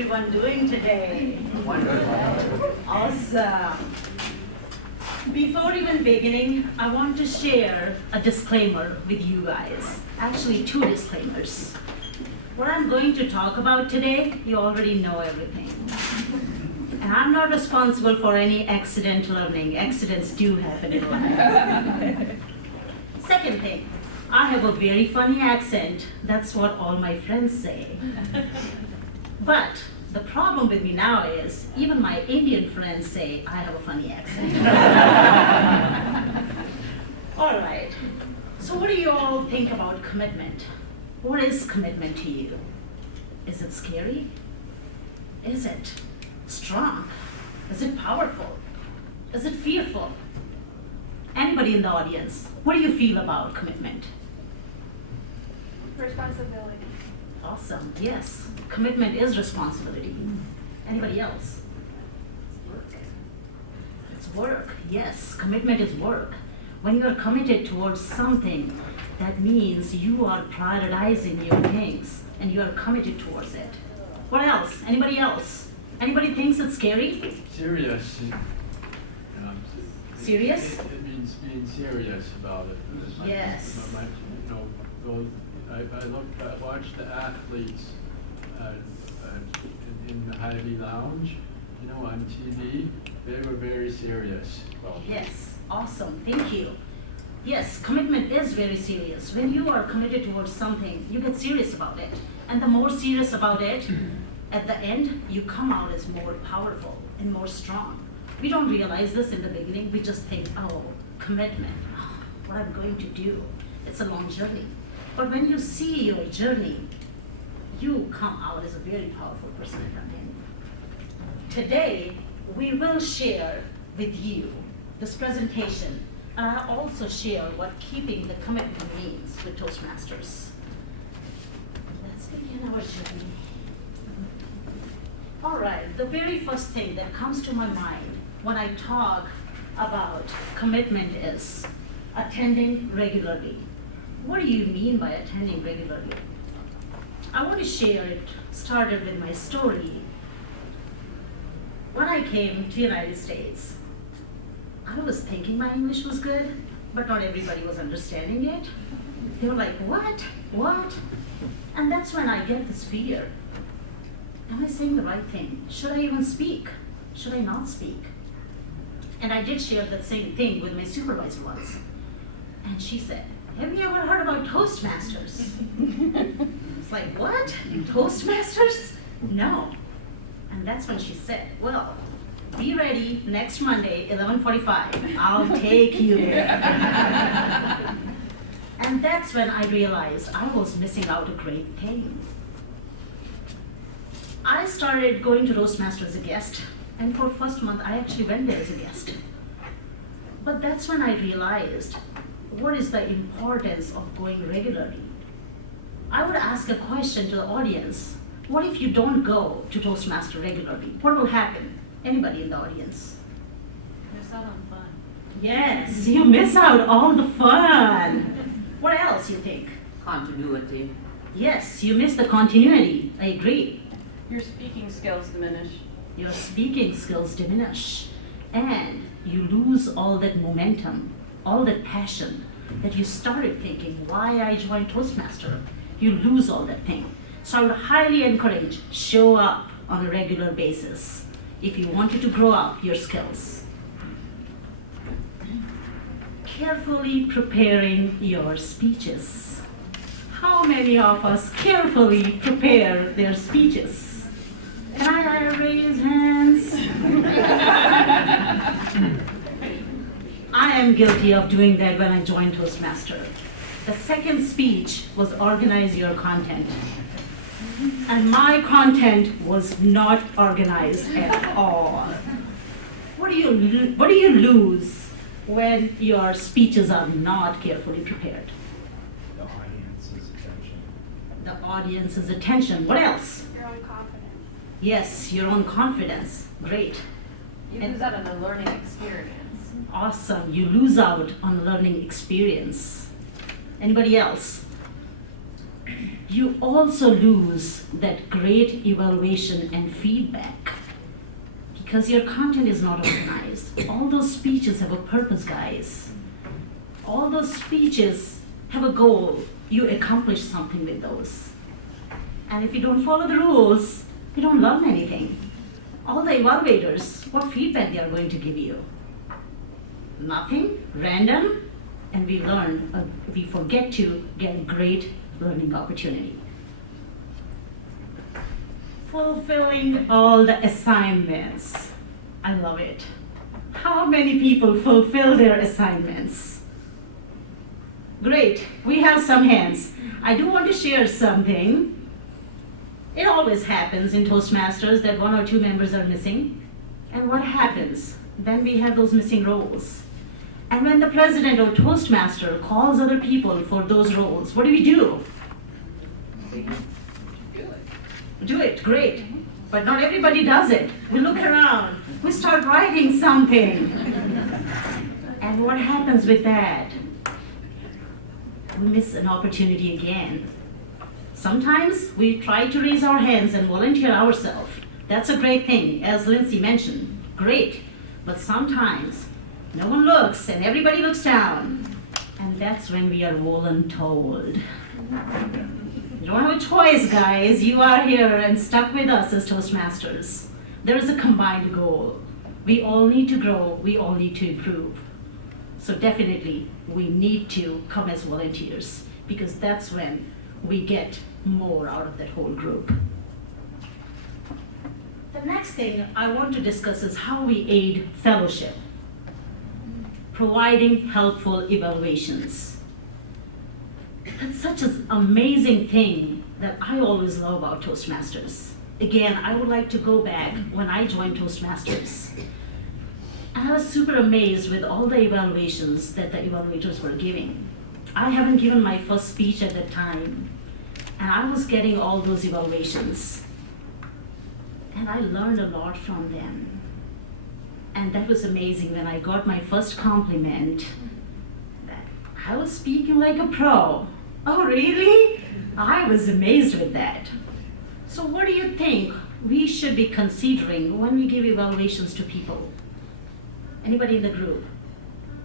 everyone doing today? Wonderful. Awesome. Before even beginning, I want to share a disclaimer with you guys. Actually, two disclaimers. What I'm going to talk about today, you already know everything. And I'm not responsible for any accident learning. Accidents do happen in life. Second thing, I have a very funny accent. That's what all my friends say. But the problem with me now is, even my Indian friends say I have a funny accent. All right, so what do you all think about commitment? What is commitment to you? Is it scary? Is it strong? Is it powerful? Is it fearful? Anybody in the audience, what do you feel about commitment? Responsibility. Awesome, yes. Commitment is responsibility. Anybody else? It's work, yes. Commitment is work. When you are committed towards something, that means you are prioritizing your things and you are committed towards it. What else? Anybody else? Anybody thinks it's scary? Serious. Serious? It means being serious about it. Yes. I watch the athletes in the Hy-Vee Lounge, on TV. They were very serious about it. Yes, awesome, thank you. Yes, commitment is very serious. When you are committed towards something, you get serious about it. And the more serious about it, at the end, you come out as more powerful and more strong. We don't realize this in the beginning. We just think, oh, commitment, what I'm going to do. It's a long journey. But when you see your journey, you come out as a very powerful person at the end. Today, we will share with you this presentation, and I'll also share what keeping the commitment means with Toastmasters. Let's begin our journey. All right, the very first thing that comes to my mind when I talk about commitment is attending regularly. What do you mean by attending regularly? I want to share it started with my story. When I came to the United States, I was thinking my English was good, but not everybody was understanding it. They were like, what? What? And that's when I get this fear. Am I saying the right thing? Should I even speak? Should I not speak? And I did share that same thing with my supervisor once. And she said, have you ever heard about Toastmasters? It's like, what? Toastmasters? No. And that's when she said, well, be ready next Monday, 11:45. I'll take you there. And that's when I realized I was missing out a great thing. I started going to Toastmasters as a guest, and for first month, I actually went there as a guest. But that's when I realized what is the importance of going regularly. I would ask a question to the audience. What if you don't go to Toastmaster regularly? What will happen? Anybody in the audience? Miss out on fun. Yes, you miss out all the fun. What else you think? Continuity. Yes, you miss the continuity. I agree. Your speaking skills diminish. Your speaking skills diminish, and you lose all that momentum, all that passion that you started thinking, why I joined Toastmaster. You lose all that thing. So I would highly encourage, show up on a regular basis if you wanted to grow up your skills. Carefully preparing your speeches. How many of us carefully prepare their speeches? Can I raise hands? I am guilty of doing that when I joined Toastmaster. The second speech was organize your content. And my content was not organized at all. What do you lose when your speeches are not carefully prepared? The audience's attention. The audience's attention. What else? Your own confidence. Yes, your own confidence. Great. You lose out on the learning experience. Awesome. You lose out on learning experience. Anybody else? you also lose that great evaluation and feedback because your content is not organized. All those speeches have a purpose, guys. All those speeches have a goal. You accomplish something with those. And if you don't follow the rules, you don't learn anything. All the evaluators, what feedback they are going to give you? Nothing, random, and we forget to get a great learning opportunity. Fulfilling all the assignments. I love it. How many people fulfill their assignments? Great, we have some hands. I do want to share something. It always happens in Toastmasters that 1 or 2 members are missing. And what happens? Then we have those missing roles. And when the president or Toastmaster calls other people for those roles, what do? Do it, great. But not everybody does it. We look around, we start writing something. And what happens with that? We miss an opportunity again. Sometimes we try to raise our hands and volunteer ourselves. That's a great thing, as Lindsay mentioned, great. But sometimes no one looks and everybody looks down. And that's when we are voluntold. You don't have a choice, guys. You are here and stuck with us as Toastmasters. There is a combined goal. We all need to grow, we all need to improve. So definitely, we need to come as volunteers because that's when we get more out of that whole group. The next thing I want to discuss is how we aid fellowship, providing helpful evaluations. That's such an amazing thing that I always love about Toastmasters. Again, I would like to go back when I joined Toastmasters. And I was super amazed with all the evaluations that the evaluators were giving. I haven't given my first speech at that time, and I was getting all those evaluations. And I learned a lot from them. And that was amazing when I got my first compliment that I was speaking like a pro. Oh, really? I was amazed with that. So what do you think we should be considering when we give evaluations to people? Anybody in the group?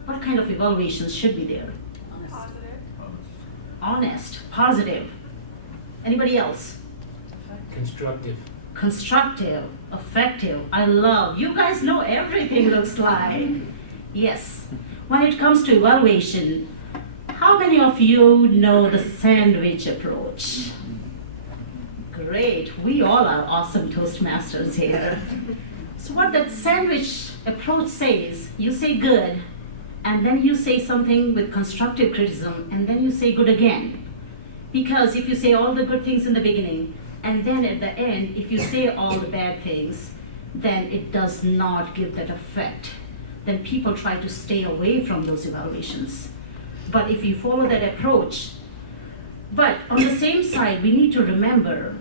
What kind of evaluations should be there? Honest, positive. Anybody else? Constructive. Constructive, effective. I love. You guys know everything looks like. Yes. When it comes to evaluation, how many of you know the sandwich approach? Great. We all are awesome Toastmasters here. So what that sandwich approach says, you say good, and then you say something with constructive criticism, and then you say good again. Because if you say all the good things in the beginning, and then at the end, if you say all the bad things, then it does not give that effect. Then people try to stay away from those evaluations. But if you follow that approach, but on the same side, we need to remember,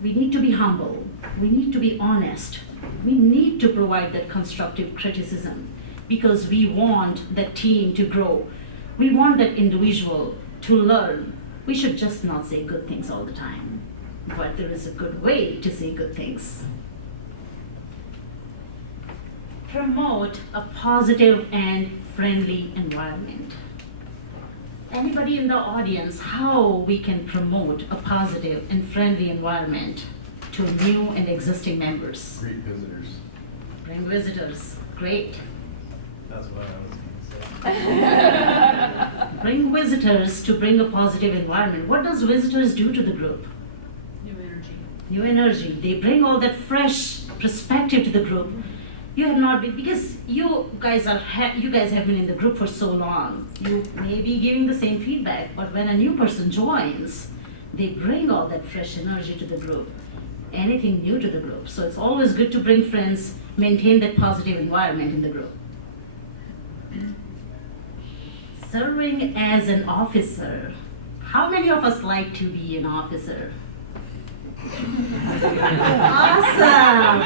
we need to be humble, we need to be honest, we need to provide that constructive criticism because we want that team to grow. We want that individual to learn. We should just not say good things all the time, but there is a good way to say good things. Promote a positive and friendly environment. Anybody in the audience, how we can promote a positive and friendly environment to new and existing members? Greet visitors. Bring visitors, great. That's what I was gonna say. Bring visitors to bring a positive environment. What does visitors do to the group? New energy. New energy. They bring all that fresh perspective to the group. You have not been, because you guys have been in the group for so long. You may be giving the same feedback, but when a new person joins, they bring all that fresh energy to the group. Anything new to the group. So it's always good to bring friends, maintain that positive environment in the group. Serving as an officer. How many of us like to be an officer? Awesome!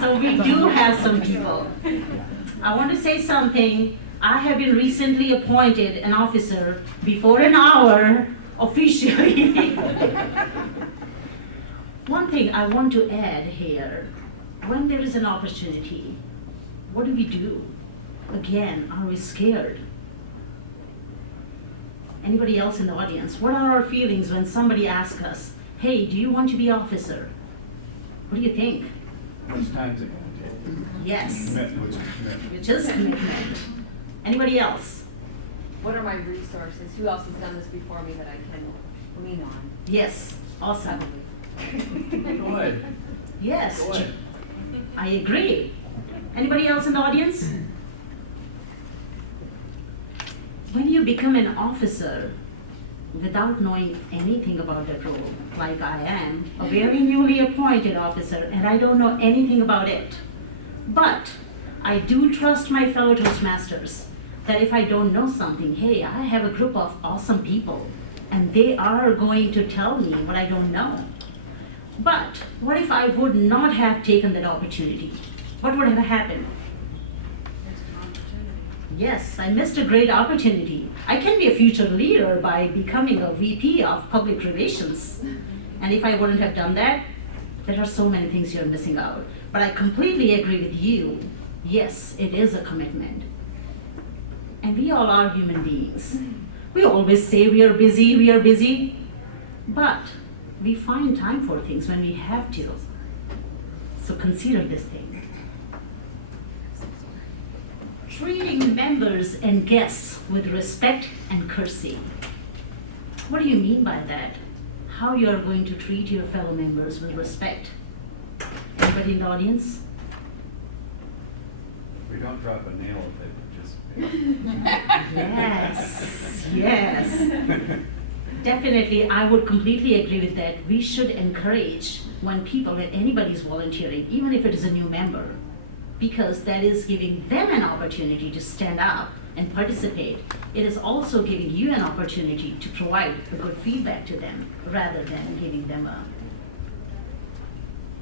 So we do have some people. I want to say something. I have been recently appointed an officer before an hour. officially. One thing I want to add here, when there is an opportunity, what do we do? Again, are we scared? Anybody else in the audience? What are our feelings when somebody asks us, hey, do you want to be officer? What do you think? Much time's it gonna take? Yes, Commitment, which is commitment. which is commitment. Anybody else? What are my resources? Who else has done this before me that I can lean on? Yes, awesome. Go ahead. Yes, Go ahead. I agree. Anybody else in the audience? When you become an officer without knowing anything about that role, like I am, a very newly appointed officer, and I don't know anything about it. But I do trust my fellow Toastmasters that if I don't know something, hey, I have a group of awesome people, and they are going to tell me what I don't know. But what if I would not have taken that opportunity? What would have happened? There's an opportunity. Yes, I missed a great opportunity. I can be a future leader by becoming a VP of public relations. And if I wouldn't have done that, there are so many things you're missing out. But I completely agree with you. Yes, it is a commitment. And we all are human beings. We always say we are busy, but we find time for things when we have to. So consider this thing. Treating members and guests with respect and courtesy. What do you mean by that? How you are going to treat your fellow members with respect? Anybody in the audience? We don't drop a nail if they participate. Yes. Definitely, I would completely agree with that. We should encourage when anybody is volunteering, even if it is a new member, because that is giving them an opportunity to stand up and participate. It is also giving you an opportunity to provide the good feedback to them rather than giving them a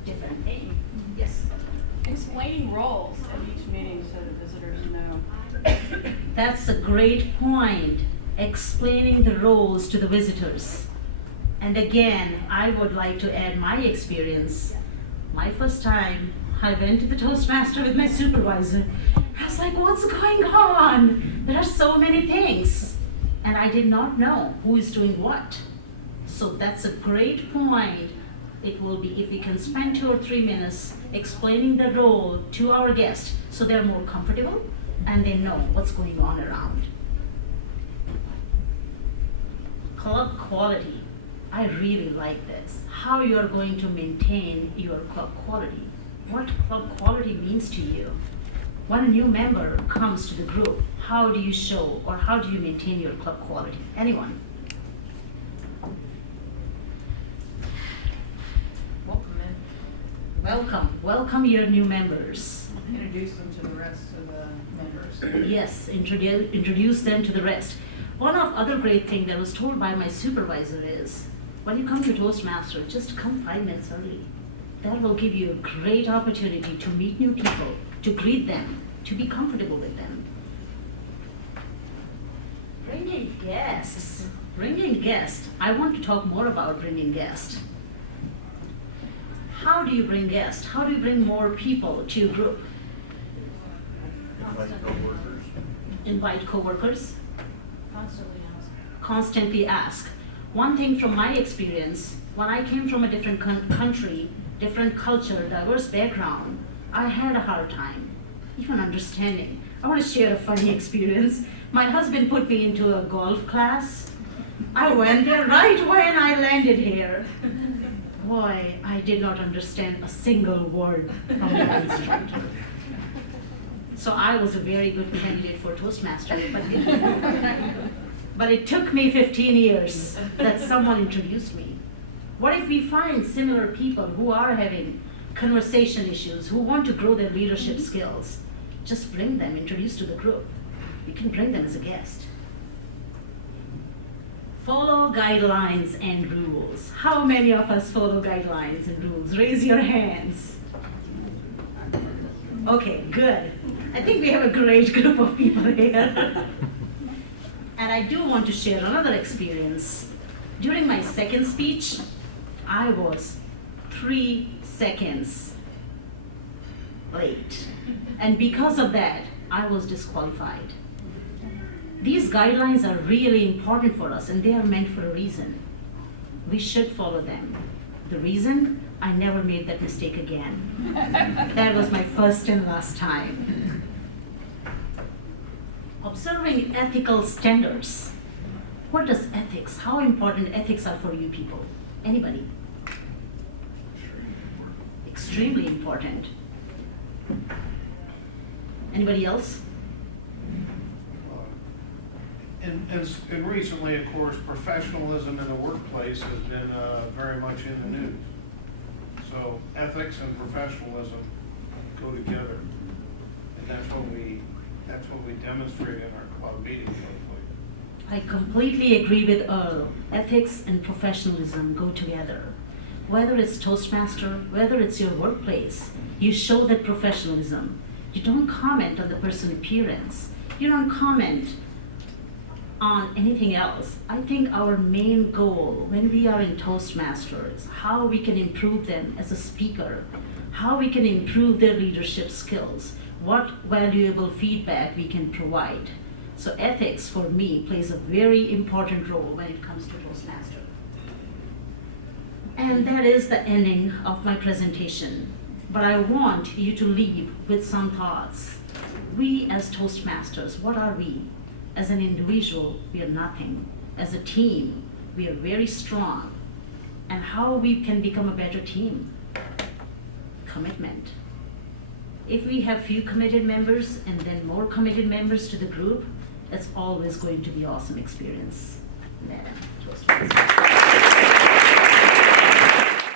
different thing. Yes. Explaining roles at each meeting so that visitors know. That's a great point. Explaining the roles to the visitors. And again, I would like to add my experience. My first time, I went to the Toastmaster with my supervisor. I was like, what's going on? There are so many things. And I did not know who is doing what. So that's a great point. It will be if we can spend 2 or 3 minutes explaining the role to our guests so they're more comfortable and they know what's going on around. Club quality. I really like this. How you are going to maintain your club quality. What club quality means to you. When a new member comes to the group, how do you show or how do you maintain your club quality? Anyone? Welcome in. Welcome your new members. Introduce them to the rest of the members. Yes, introduce them to the rest. One of other great thing that was told by my supervisor is, when you come to Toastmaster, just come 5 minutes early. That will give you a great opportunity to meet new people, to greet them, to be comfortable with them. Bringing guests. Bringing guests. I want to talk more about bringing guests. How do you bring guests? How do you bring more people to your group? Invite coworkers. Invite coworkers. Constantly ask. Constantly ask. One thing from my experience, when I came from a different country, different culture, diverse background, I had a hard time even understanding. I want to share a funny experience. My husband put me into a golf class. I went there right when I landed here. Boy, I did not understand a single word from the instructor. So I was a very good candidate for Toastmaster, but it took me 15 years that someone introduced me. What if we find similar people who are having conversation issues, who want to grow their leadership skills? Just bring them, introduce to the group. You can bring them as a guest. Follow guidelines and rules. How many of us follow guidelines and rules? Raise your hands. Okay, good. I think we have a great group of people here. And I do want to share another experience. During my second speech, I was 3 seconds late. And because of that, I was disqualified. These guidelines are really important for us, and they are meant for a reason. We should follow them. The reason? I never made that mistake again. That was my first and last time. Observing ethical standards. What does ethics, how important ethics are for you people? Anybody? Extremely important. Anybody else? And recently, of course, professionalism in the workplace has been very much in the news. So ethics and professionalism go together, and that's what we demonstrate in our club meetings hopefully. I completely agree with Earl. Ethics and professionalism go together. Whether it's Toastmaster, whether it's your workplace, you show that professionalism. You don't comment on the person's appearance. You don't comment on anything else. I think our main goal when we are in Toastmasters, how we can improve them as a speaker, how we can improve their leadership skills, what valuable feedback we can provide. So ethics for me plays a very important role when it comes to Toastmaster. And that is the ending of my presentation. But I want you to leave with some thoughts. We as Toastmasters, what are we? As an individual, we are nothing. As a team, we are very strong. And how we can become a better team? Commitment. If we have few committed members and then more committed members to the group, it's always going to be an awesome experience. Yeah, Toastmasters.